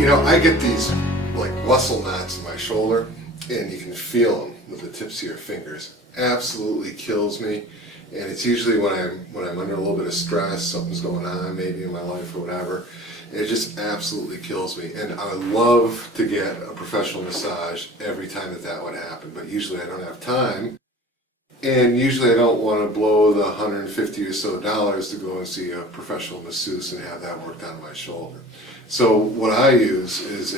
You know, I get these like muscle knots in my shoulder, and you can feel them with the tips of your fingers. Absolutely kills me, and it's usually when I'm under a little bit of stress, something's going on maybe in my life or whatever. It just absolutely kills me, and I would love to get a professional massage every time that would happen, but usually I don't have time. And usually I don't want to blow the $150 or so to go and see a professional masseuse and have that worked on my shoulder. So what I use is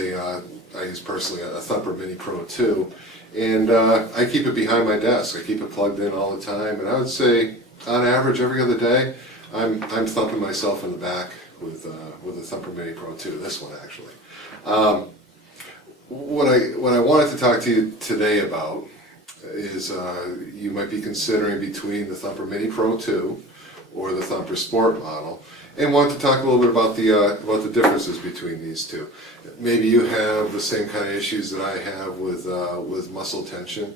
I use personally a Thumper Mini Pro 2, and I keep it behind my desk. I keep it plugged in all the time, and I would say on average every other day I'm thumping myself in the back with the Thumper Mini Pro 2. This one actually. What I wanted to talk to you today about is you might be considering between the Thumper Mini Pro 2 or the Thumper Sport model, and want to talk a little bit about the differences between these two. Maybe you have the same kind of issues that I have with muscle tension,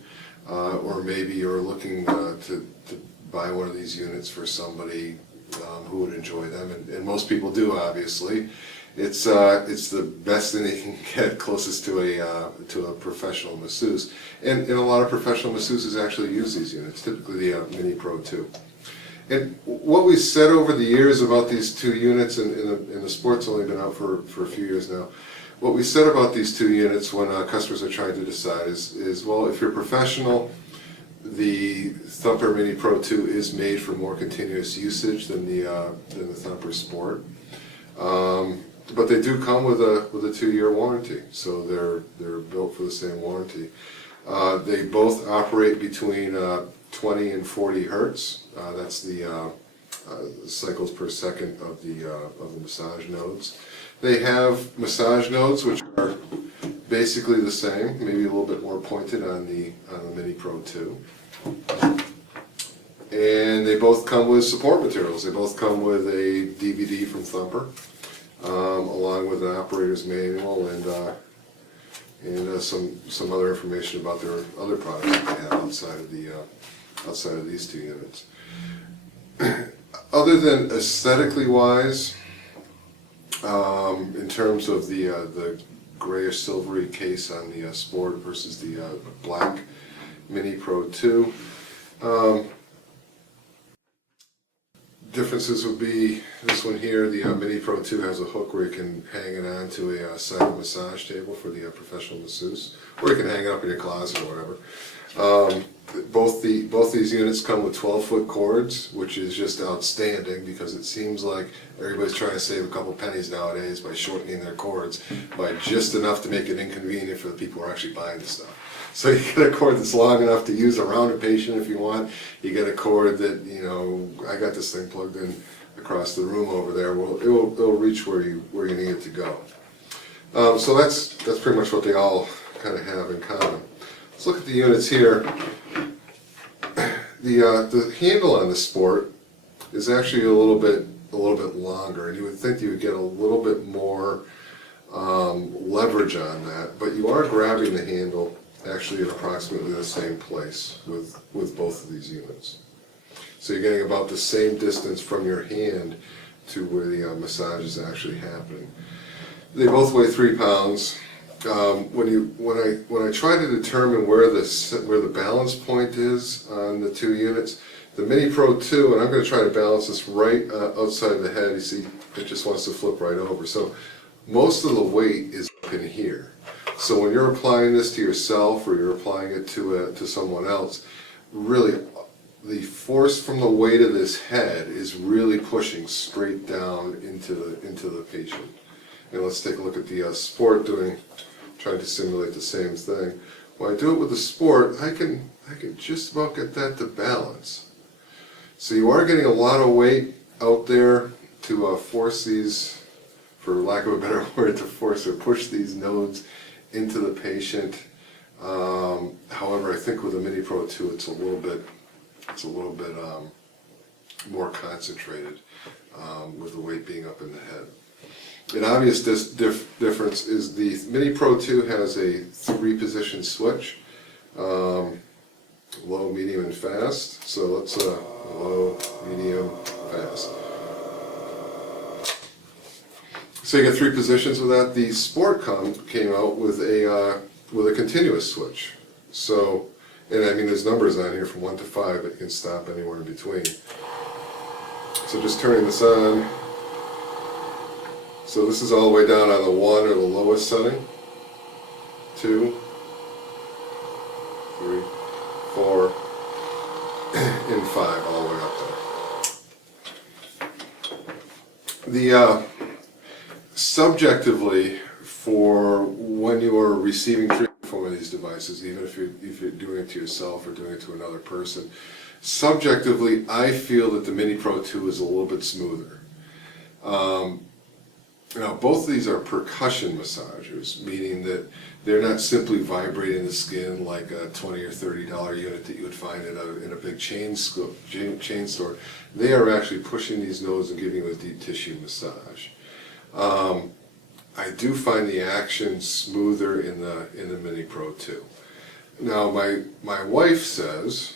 or maybe you're looking to buy one of these units for somebody who would enjoy them, and most people do, obviously. It's the best thing they can get closest to a professional masseuse, and a lot of professional masseuses actually use these units, typically the Mini Pro 2. And what we said over the years about these two units, and the Sport's only been out for a few years now, what we said about these two units when customers are trying to decide is well, if you're professional, the Thumper Mini Pro 2 is made for more continuous usage than the Thumper Sport. But they do come with a 2-year warranty, so they're built for the same warranty. They both operate between 20 and 40 hertz. That's the cycles per second of the massage nodes. They have massage nodes which are basically the same, maybe a little bit more pointed on the Mini Pro 2. And they both come with support materials. They both come with a DVD from Thumper, along with an operator's manual and some other information about their other products that they have outside of these two units. Other than aesthetically wise, in terms of the grayish silvery case on the Sport versus the black Mini Pro 2, differences would be this one here. The Mini Pro 2 has a hook where you can hang it onto a side of a massage table for the professional masseuse, or you can hang it up in your closet or whatever. Both these units come with 12-foot cords, which is just outstanding because it seems like everybody's trying to save a couple pennies nowadays by shortening their cords by just enough to make it inconvenient for the people who are actually buying the stuff. So you get a cord that's long enough to use around a patient if you want. You get a cord that, you know, I got this thing plugged in across the room over there. Well, it'll reach where you need it to go. So that's pretty much what they all kind of have in common. Let's look at the units here. The handle on the Sport is actually a little bit longer, and you would think you would get a little bit more leverage on that, but you are grabbing the handle actually at approximately the same place with both of these units. So you're getting about the same distance from your hand to where the massage is actually happening. They both weigh 3 pounds. When I try to determine where the balance point is on the two units, the Mini Pro 2, and I'm going to try to balance this right outside of the head. You see, it just wants to flip right over. So most of the weight is up in here. So when you're applying this to yourself or you're applying it to someone else, really the force from the weight of this head is really pushing straight down into the patient. And let's take a look at the Sport trying to simulate the same thing. When I do it with the Sport, I can just about get that to balance. So you are getting a lot of weight out there to force these, for lack of a better word, to force or push these nodes into the patient. However, I think with the Mini Pro 2, it's a little bit more concentrated with the weight being up in the head. An obvious difference is the Mini Pro 2 has a 3-position switch, low, medium, and fast. So let's low, medium, fast. So you get 3 positions with that. The Sport came out with a continuous switch. So, and I mean there's numbers on here from 1 to 5, but you can stop anywhere in between. So just turning this on. So this is all the way down on the 1 or the lowest setting. 2, 3, 4, and 5 all the way up there. The subjectively, for when you are receiving treatment from one of these devices, even if you're doing it to yourself or doing it to another person, subjectively, I feel that the Mini Pro 2 is a little bit smoother. Now, both of these are percussion massagers, meaning that they're not simply vibrating the skin like a $20 or $30 unit that you would find in a big chain store. They are actually pushing these nodes and giving you a deep tissue massage. I do find the action smoother in the Mini Pro 2. Now, my wife says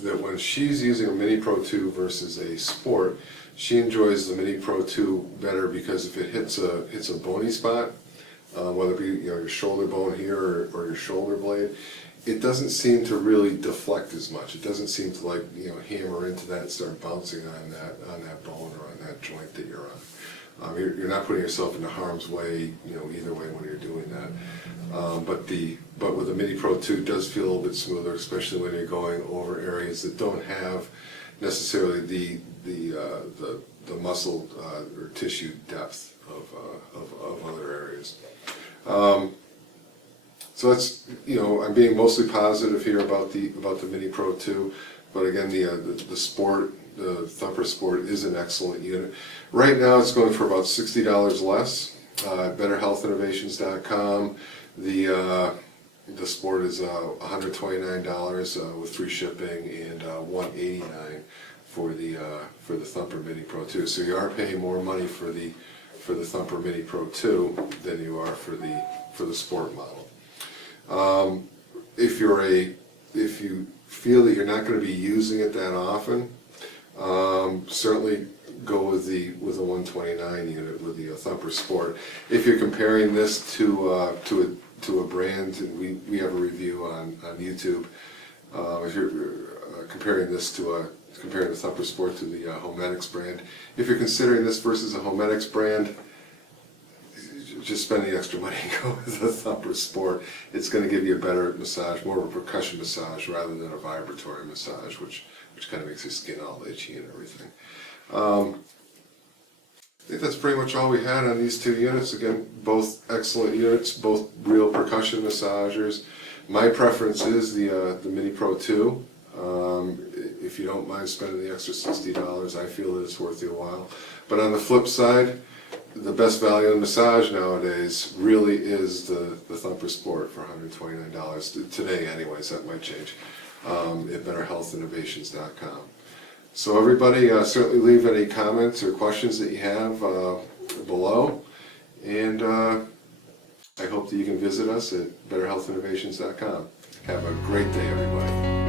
that when she's using a Mini Pro 2 versus a Sport, she enjoys the Mini Pro 2 better because if it hits a bony spot, whether it be your shoulder bone here or your shoulder blade, it doesn't seem to really deflect as much. It doesn't seem to hammer into that and start bouncing on that bone or on that joint that you're on. You're not putting yourself into harm's way, either way when you're doing that. But with the Mini Pro 2, it does feel a little bit smoother, especially when you're going over areas that don't have necessarily the muscle or tissue depth of other areas. So that's, I'm being mostly positive here about the Mini Pro 2, but again, the Sport, the Thumper Sport is an excellent unit. Right now it's going for about $60 less. BetterHealthInnovations.com. The Sport is $129 with free shipping and $189 for the Thumper Mini Pro 2. So you are paying more money for the Thumper Mini Pro 2 than you are for the Sport model. If you feel that you're not going to be using it that often, certainly go with the 129 unit with the Thumper Sport. If you're comparing this to a brand, and we have a review on YouTube. If you're comparing the Thumper Sport to the Homedics brand, if you're considering this versus a Homedics brand, just spend the extra money and go with the Thumper Sport. It's going to give you a better massage, more of a percussion massage rather than a vibratory massage, which kind of makes your skin all itchy and everything. I think that's pretty much all we had on these 2 units. Again, both excellent units, both real percussion massagers. My preference is the Mini Pro 2. If you don't mind spending the extra $60, I feel that it's worth your while. But on the flip side, the best value in massage nowadays really is the Thumper Sport for $129 today. Anyways, that might change at BetterHealthInnovations.com. So everybody, certainly leave any comments or questions that you have below, and I hope that you can visit us at BetterHealthInnovations.com. Have a great day, everybody.